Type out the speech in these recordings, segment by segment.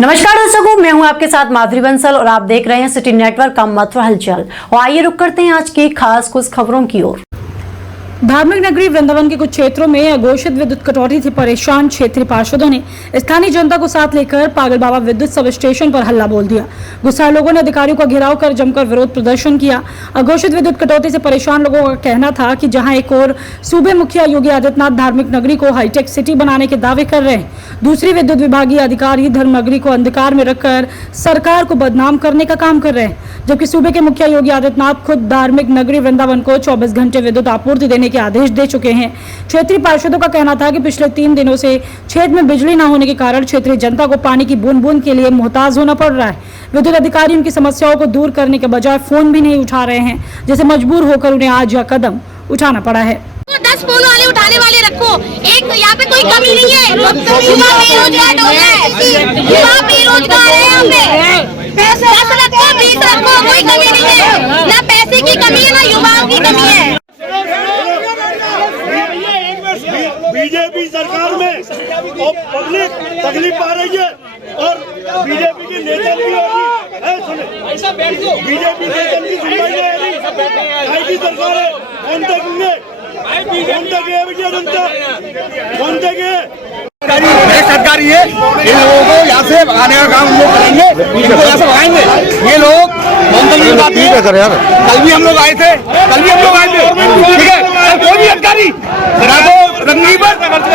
नमस्कार दर्शकों, मैं हूं आपके साथ माधुरी बंसल और आप देख रहे हैं सिटी नेटवर्क का मथुरा हलचल। और आइए रुक करते हैं आज की खास कुछ खबरों की ओर। धार्मिक नगरी वृंदावन के कुछ क्षेत्रों में अघोषित विद्युत कटौती से परेशान क्षेत्रीय पार्षदों ने स्थानीय जनता को साथ लेकर पागल बाबा विद्युत सब स्टेशन पर हल्ला बोल दिया। गुस्साए लोगों ने अधिकारियों का घेराव कर जमकर विरोध प्रदर्शन किया। अघोषित विद्युत कटौती से परेशान लोगों का कहना था कि जहां एक और सूबे मुखिया योगी आदित्यनाथ धार्मिक नगरी को हाईटेक सिटी बनाने के दावे कर रहे हैं, दूसरी विद्युत विभागीय अधिकारी धर्म नगरी को अंधकार में रखकर सरकार को बदनाम करने का काम कर रहे हैं। जबकि सूबे के मुखिया योगी आदित्यनाथ खुद धार्मिक नगरी वृंदावन को 24 घंटे विद्युत आपूर्ति देने के आदेश दे चुके हैं। क्षेत्रीय पार्षदों का कहना था कि पिछले 3 दिनों से क्षेत्र में बिजली न होने के कारण क्षेत्रीय जनता को पानी की बूंद बूंद के लिए मोहताज होना पड़ रहा है। विद्युत अधिकारी उनकी समस्याओं को दूर करने के बजाय फोन भी नहीं उठा रहे हैं, जिससे मजबूर होकर उन्हें आज यह कदम उठाना पड़ा है। 10 फोन वाले उठाने वाले रखो, एक यहाँ पे कोई कमी नहीं है। युवा बेरोजगार हो गए, युवा बेरोजगार है यहाँ पे। 10 रखो, 20 रखो, कोई कमी नहीं है। ना पैसे की कमी है, ना युवाओं की कमी है। बीजेपी सरकार में और पब्लिक तकलीफ पा रही है और बीजेपी की नेता भी बीजेपी नेता की सुनवाई नहीं की सरकार है। कौन तक सरकारी है, इन लोगों को यहाँ से आने का काम हम लोग करेंगे, इनको यहाँ से भगाएंगे। ये लोग कल भी हम लोग आए थे, ठीक है। कोई भी अधिकारी रंगी पर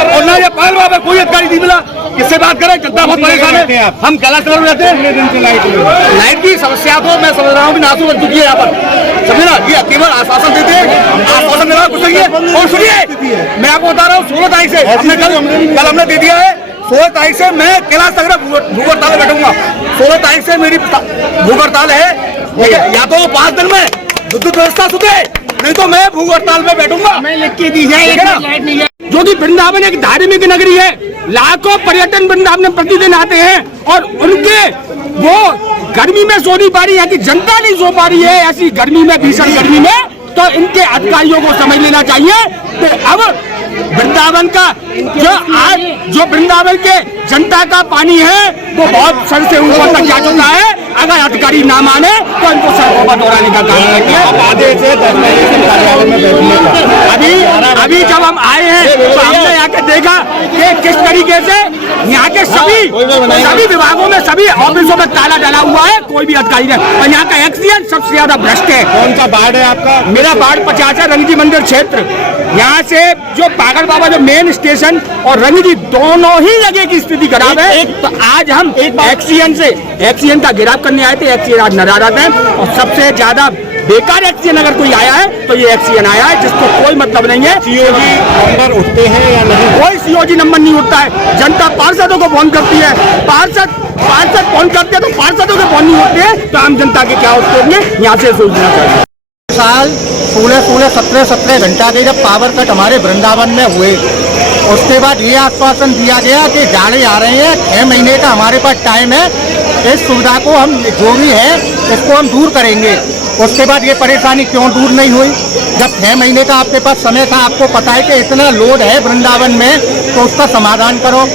और ना ये पागल बाबा कोई अधिकारी नहीं मिला। किससे बात करें, जनता बहुत परेशान है। हम कैलाश नगर में रहते हैं, लाइट की समस्या तो मैं समझ रहा हूँ कि नासू बन चुकी है यहाँ पर, समझे ना। ये केवल आश्वासन देते हैं, आश्वासन देना कुछ नहीं है। और सुनिए, मैं आपको बता रहा हूँ 16 तारीख से कल हमने दे दिया है। 16 तारीख से मैं कैलाश नगर भूख हड़ताल में बैठूंगा। 16 तारीख से मेरी भूख हड़ताल है, या तो 5 दिन में विद्युत व्यवस्था सुधरे, नहीं तो मैं भूख हड़ताल में बैठूंगा। मैं लिख के दी है जो कि वृंदावन एक धार्मिक नगरी है, लाखों पर्यटन वृंदावन में प्रतिदिन आते हैं और उनके वो गर्मी में सो नहीं पा रही है कि जनता नहीं सो पा रही है ऐसी गर्मी में, भीषण गर्मी में। तो इनके अधिकारियों को समझ लेना चाहिए कि अब वृंदावन का जो वृंदावन के जनता का पानी है वो बहुत सर से ऊपर तक जा चुका है। अगर अधिकारी ना माने तो इनको सड़कों पर दौड़ाने का काम करते हैं। अभी जब हम आए हैं तो हमने यहाँ के देखा कि किस तरीके से यहाँ के सभी विभागों में, सभी ऑफिसों में ताला डाला हुआ है, कोई भी अधिकारी नहीं। और यहाँ का एक्सीडेंट सबसे ज्यादा भ्रष्ट है। कौन सा वार्ड है आपका? मेरा वार्ड 50 है, रंगजी मंदिर क्षेत्र। यहाँ से जो पागल बाबा जो मेन स्टेशन और रंगजी दोनों ही जगह की स्थिति खराब है। तो आज हम एक्सीडेंट का घेराव करने आए थे। एक्सीडेंट आज नजर आता है और सबसे ज्यादा बेकार एक्सीडेंट अगर कोई आया है तो ये एक्सीडेंट आया है, जिसको कोई मतलब नहीं है। सीओजी नंबर उठते हैं या नहीं? कोई सीओजी नंबर नहीं उठता है। जनता पार्षदों को फोन करती है, पार्षद फोन करते हैं तो पार्षदों के फोन नहीं उठते हैं। तो आम जनता के क्या उत्तर में यहाँ से सोचना चाहिए। साल 16-17 घंटा के जब पावर कट हमारे वृंदावन में हुए, उसके बाद ये आश्वासन दिया गया कि जाड़े आ रहे हैं, 6 महीने का हमारे पास टाइम है, इस सुविधा को हम जो भी है इसको हम दूर करेंगे। उसके बाद ये परेशानी क्यों दूर नहीं हुई? जब 6 महीने का आपके पास समय था, आपको पता है कि इतना लोड है वृंदावन में, तो उसका समाधान करो।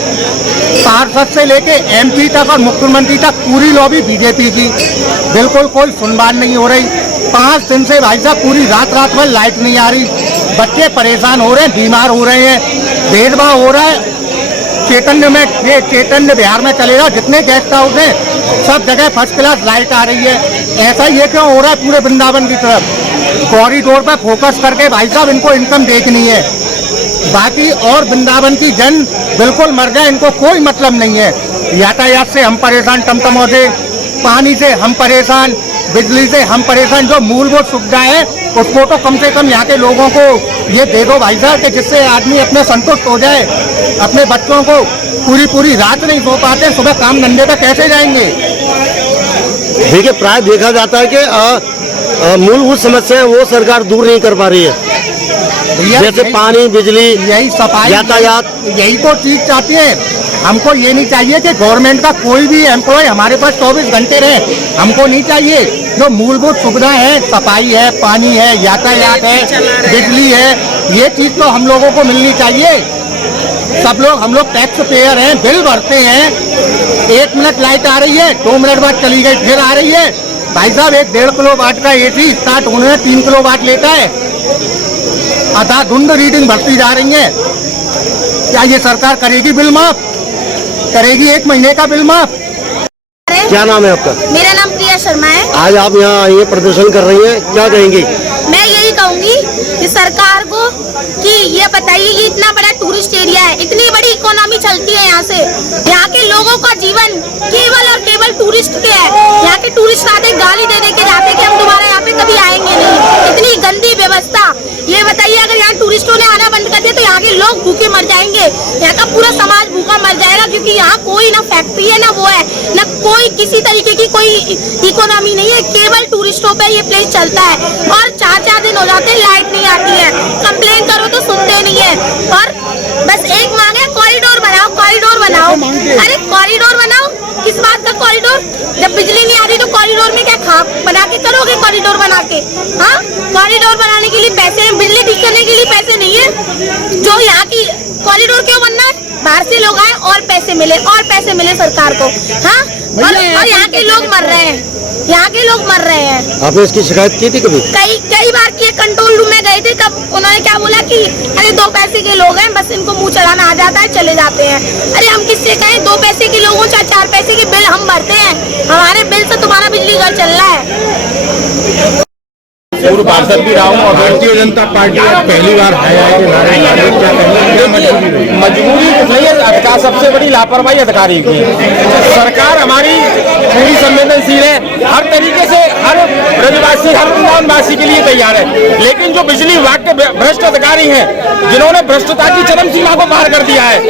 पार्षद से लेके MP तक और मुख्यमंत्री तक पूरी लॉबी बीजेपी की, बिल्कुल कोई सुनवाई नहीं हो रही। 5 दिन से भाई साहब पूरी रात भर लाइट नहीं आ रही, बच्चे परेशान हो रहे हैं, बीमार हो रहे हैं, भेदभाव हो रहा है। चैतन्य बिहार में चले जाओ, जितने गेस्ट हाउस हैं सब जगह फर्स्ट क्लास लाइट आ रही है। ऐसा ये क्यों हो रहा है पूरे वृंदावन की तरफ? कॉरिडोर पर फोकस करके भाई साहब इनको इनकम देखनी है, बाकी और वृंदावन की जन बिल्कुल मर जाए, इनको कोई मतलब नहीं है। यातायात से हम परेशान, टमटमों से, पानी से हम परेशान, बिजली से हम परेशान। जो मूलभूत सुविधा है उसको तो कम से कम यहाँ के लोगों को ये दे दो भाई साहब, कि जिससे आदमी अपने संतुष्ट हो जाए। अपने बच्चों को पूरी रात नहीं सो पाते, सुबह काम धंधे पे कैसे जाएंगे? देखिए, प्राय देखा जाता है कि मूलभूत समस्याएं वो सरकार दूर नहीं कर पा रही है, जैसे पानी, बिजली, यही सफाई, यातायात, यही तो चीज चाहती है। हमको ये नहीं चाहिए कि गवर्नमेंट का कोई भी एम्प्लॉय हमारे पास 24 घंटे रहे, हमको नहीं चाहिए। जो मूलभूत सुविधा है, सफाई है, पानी है, यातायात है, बिजली है, ये चीज तो हम लोगों को मिलनी चाहिए। सब लोग हम लोग टैक्स पेयर हैं, बिल भरते हैं। 1 मिनट लाइट आ रही है, 2 मिनट बाद चली गई, फिर आ रही है। भाई साहब 1.5 किलो वाट का एसी स्टार्ट होने में 3 किलो वाट लेता है। आधा धुंध रीडिंग बढ़ती जा रही है। क्या ये सरकार करेगी बिल माफ? करेगी 1 महीने का बिल माफ? क्या नाम है आपका? मेरा नाम प्रिया शर्मा है। आज आप यहाँ आई हैं, प्रदर्शन कर रही हैं, क्या कहेंगी? मैं यही कहूंगी कि सरकार को कि ये बताइए, ये इतना बड़ा टूरिस्ट एरिया है, इतनी बड़ी इकोनॉमी चलती है यहाँ से, यहाँ के लोगों का जीवन केवल और केवल टूरिस्ट के है। यहाँ के टूरिस्ट आते गाली दे के जाते कि हम दोबारा यहाँ पे कभी आएंगे नहीं। इतनी गंदी व्यवस्था। ये बताइए, अगर यहाँ टूरिस्टों ने आना बंद कर दिया तो यहाँ के लोग भूखे मर जाएंगे, यहाँ का पूरा समाज भूखा मर जाएगा, क्योंकि यहाँ कोई ना फैक्ट्री है, ना वो है, ना कोई किसी तरीके की कोई इकोनॉमी नहीं है। केवल टूरिस्टों पे ये प्लेस चलता है और 4-4 दिन हो जाते हैं लाइट नहीं आती है। कंप्लेन करो तो सुनते नहीं है। और बस एक मांग है, कॉरिडोर बनाओ, कॉरिडोर बनाओ। अरे कॉरिडोर बनाओ, किस बात का कॉरिडोर? जब बिजली नहीं आ रही तो कॉरिडोर में क्या खा बना के करोगे? कॉरिडोर बना के, हाँ, कॉरिडोर बनाने के लिए पैसे हैं, बिजली ठीक करने के लिए पैसे नहीं है। जो यहाँ की कॉरिडोर क्यों बनना है? बाहर से लोग आए और पैसे मिले, और पैसे मिले सरकार को, हाँ। और यहाँ के लोग मर रहे हैं, यहाँ के लोग मर रहे हैं। आपने इसकी शिकायत की थी कभी? कई बार किए। कंट्रोल रूम में गए थे, तब उन्होंने क्या बोला कि अरे 2 पैसे के लोग हैं, बस इनको मुंह चढ़ाना आ जाता है, चले जाते हैं। अरे हम किससे कहें? 2 पैसे के लोगों, 4 पैसे के बिल हम भरते हैं, हमारे बिल से तुम्हारा बिजली घर चल रहा है। पूर्व पार्षद भी रहा हूँ और भारतीय जनता पार्टी पहली बार आया है कि मजबूरी नहीं है। अधिकार सबसे बड़ी लापरवाही अधिकारी की। सरकार हमारी पूरी संवेदनशील है, हर तरीके से हर ब्रजवासी, हर वृंदावनवासी के लिए तैयार है। लेकिन जो बिजली विभाग के भ्रष्ट अधिकारी हैं, जिन्होंने भ्रष्टता की चरम सीमा को पार कर दिया है,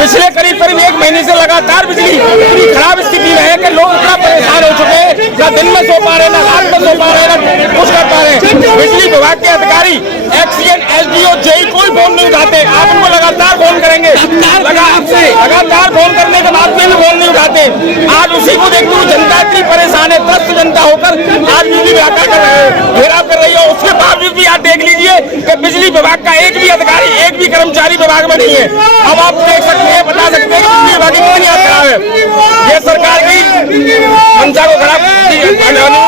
पिछले करीब 1 महीने से लगातार बिजली इतनी खराब स्थिति में है कि लोग इतना परेशान हो चुके हैं, ना दिन में सो पा रहे, ना रात में सो पा रहे, ना कुछ कर पा रहे। बिजली विभाग के अधिकारी एक्सीएन, एसडीओ, जेई कोई फोन नहीं उठाते। आप इनको लगातार फोन करेंगे, लगातार फोन करने के बाद भी फोन नहीं उठाते। आज उसी को देखते हुए जनता इतनी परेशान है, त्रस्त जनता होकर आज बिजली विभाग का घेराव कर रही है। उसके बावजूद भी आप देख लीजिए कि बिजली विभाग का एक भी अधिकारी, एक भी कर्मचारी विभाग में नहीं है। अब आप देख सकते हैं, बता सकते हैं कि बिजली विभाग की कितनी हालत खराब है। ये सरकार की मंशा को खराब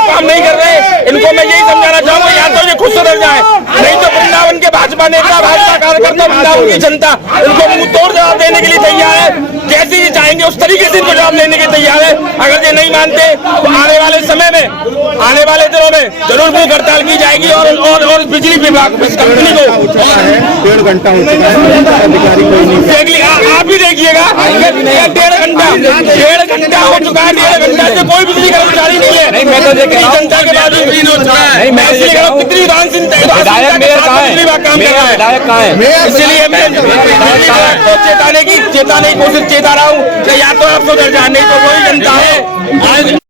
काम नहीं कर रहे। इनको मैं यही समझाना चाहूंगा, या तो ये खुद सुधर जाए, नहीं तो वृंदावन के भाजपा नेता, भाजपा कार्यकर्ता, वृंदावन की जनता इनको मुंह तोड़ जवाब देने के लिए तैयार है। जैसे ही चाहेंगे उस तरीके से इनको जवाब देने के तैयार है। अगर ये नहीं मानते तो आने वाले समय में, आने वाले दिनों में जरूर भूख हड़ताल की जाएगी और बिजली विभाग कंपनी को 1.5 घंटा हो चुका है, अधिकारी कोई नहीं। आप भी देखिएगा, 1.5 घंटा हो चुका है। 1.5 घंटा से कोई बिजली कर्मचारी नहीं है। नहीं, मैं तो देख रहा हूं जनता के बाद कितनी विधायक मेयर कहाँ है? विधायक कहाँ है? इसलिए मैं चेताने की कोशिश चेता रहा हूँ कि या तो आप सुधर जाए, नहीं तो कोई जनता है।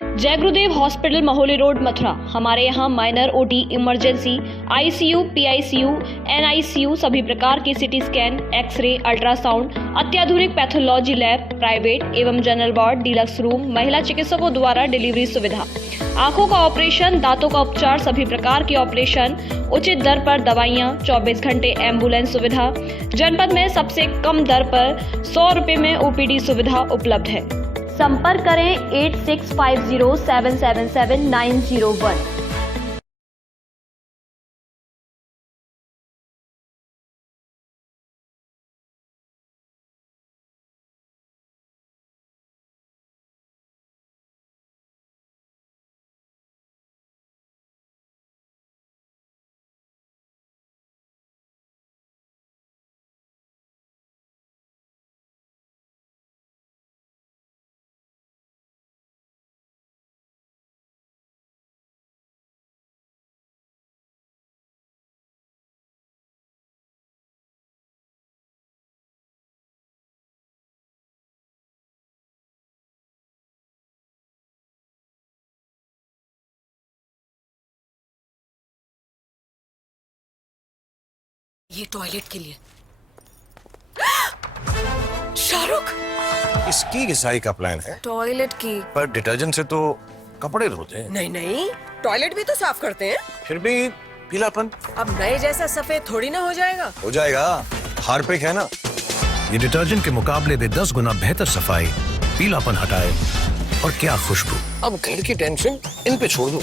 जय गुरुदेव हॉस्पिटल महोली रोड मथुरा। हमारे यहाँ minor, OT, emergency, ICU, PICU, NICU, सभी प्रकार की सिटी स्कैन, एक्सरे, अल्ट्रासाउंड, अत्याधुनिक पैथोलॉजी लैब, प्राइवेट एवं जनरल वार्ड, डिलक्स रूम, महिला चिकित्सकों द्वारा डिलीवरी सुविधा, आंखों का ऑपरेशन, दांतों का उपचार, सभी प्रकार के ऑपरेशन, उचित दर पर दवाइयाँ, 24 घंटे एम्बुलेंस सुविधा। जनपद में सबसे कम दर पर 100 रुपए में ओपीडी सुविधा उपलब्ध है। संपर्क करें 8650777901। ये टॉयलेट के लिए। शाहरुख, इसकी घिसाई का प्लान है। टॉयलेट की? पर डिटर्जेंट से तो कपड़े धोते हैं। नहीं नहीं, टॉयलेट भी तो साफ करते हैं। फिर भी पीलापन। अब नए जैसा सफेद थोड़ी ना हो जाएगा। हो जाएगा, हार्पिक है ना। ये डिटर्जेंट के मुकाबले दे 10 गुना बेहतर सफाई, पीलापन हटाए और क्या खुशबू। अब घर की टेंशन इन पे छोड़ दो।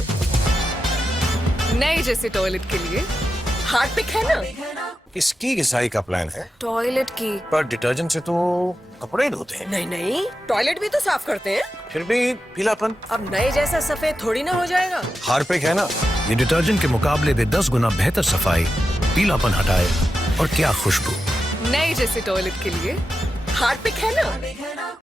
नए जैसे टॉयलेट के लिए हार्पिक है ना। इसकी घिसाई का प्लान है, टॉयलेट की। पर डिटर्जेंट से तो कपड़े ही धोते हैं। नहीं नहीं, टॉयलेट भी तो साफ करते हैं। फिर भी पीलापन। अब नए जैसा सफेद थोड़ी ना हो जाएगा। हार्पिक है ना, ये डिटर्जेंट के मुकाबले दे 10 गुना बेहतर सफाई, पीलापन हटाए और क्या खुशबू। नए जैसे टॉयलेट के लिए हार्पिक है ना।